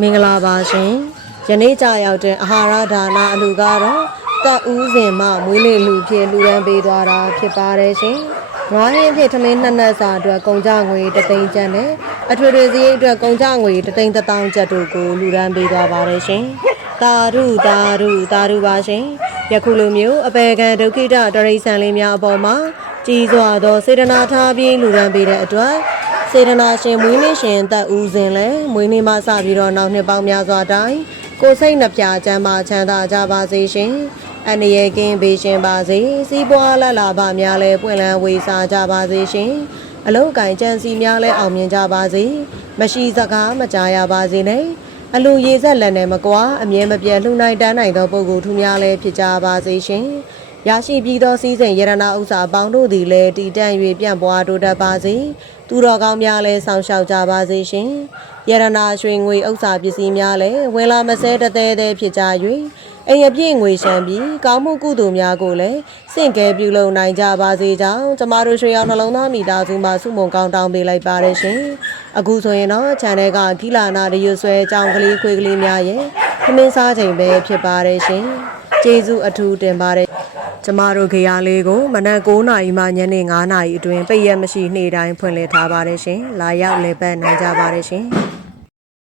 မင်္ဂလာပါရှင်ယနေ့ကြာရောက်တဲ့အာဟာရဒါနအလူကတော့တက်ဦးစင်မှမွေးနေ့လူဖြစ်လူရန်ပေးသွားတာဖြစ်ပါတယ်ရှင်ငွားရင်းဖြစ်ထမင်းနှစ်နက်စာအတွက်ကုန်ကြငွေတသိန်းကျပ်နဲ့အထွေထွေစည်းအတွက်ကုန်ကြငွေတသိန်းတစ်သောင်းကျပ်တို့ကိုလူရန်ပေးသွားပါတယ်ရှင်တာရုတာရုတာရုပါရှင်ယခုလိုမျိုးအပေကံဒုက္ခိတတရိษံလေးများအပေါ်မှာကြီးစွာသောစေတနာထားပြီးလူရန်ပေးတဲ့အတွက် စေတနာရှင်မွေးနေ့ရှင်သက်ဦးစဉ်လဲမွေးနေ့မှစပြီးတော့နောက်နှစ်ပေါင်းများစွာတိုင်ကိုယ်စိတ်နှပြချမ်းသာချမ်းသာကြပါစေရှင်အနေရကင်းပေးရှင်ပါစေစီးပွားလတ်လာပါများလဲပွင့်လန်းဝေစားကြပါစေရှင်အလုတ်ကင်ကြံစီများလဲအောင်မြင်ကြပါစေမရှိစကားမကြားရပါစေနဲ့အလူရေဆက်လက်နဲ့မကွာအမြဲမပြတ်လှူနိုင်တန်းနိုင်သောပုဂ္ဂိုလ်ထူးများလဲဖြစ်ကြပါစေရှင် ရရှိပြီးသောစည်းစိမ်ယရနာဥစ္စာအပေါင်းတို့သည်လည်းတည်တံ့၍ပြန့်ပွားတိုးတက်ပါစေသူတော်ကောင်းများလည်းဆောင်ရှောက်ကြပါစေရှင်ယရနာရွှေငွေဥစ္စာပစ္စည်းများလည်းဝင်လာမစဲတသေးသေးဖြစ်ကြ၍အိမ်အပြည့်ငွေရှမ်းပြီးကောင်းမှုကုသိုလ်များကိုလည်းစင့်ကဲပြုလုပ်နိုင်ကြပါစေကြောင်းကျမတို့ရွှေရောင်နှလုံးသားမိသားစုမှဆုမွန်ကောင်းတောင်းပေးလိုက်ပါတယ်ရှင်အခုဆိုရင်တော့ channel ကဂီလာနာတရွဆွဲအကြောင်းကလေးခွေးကလေးများရဲ့ခမင်းစားချိန်ပဲဖြစ်ပါတယ်ရှင်ကျေးဇူးအထူးတင်ပါတယ် ကျမတို့ခေယာလေးကိုမနက်9နာရီမှညနေ9နာရီအတွင်းပိတ်ရက်မရှိနေ့တိုင်းဖွင့်လှစ်ထားပါတယ်ရှင်။လာရောက်လည်ပတ်နိုင်ကြပါတယ်ရှင်။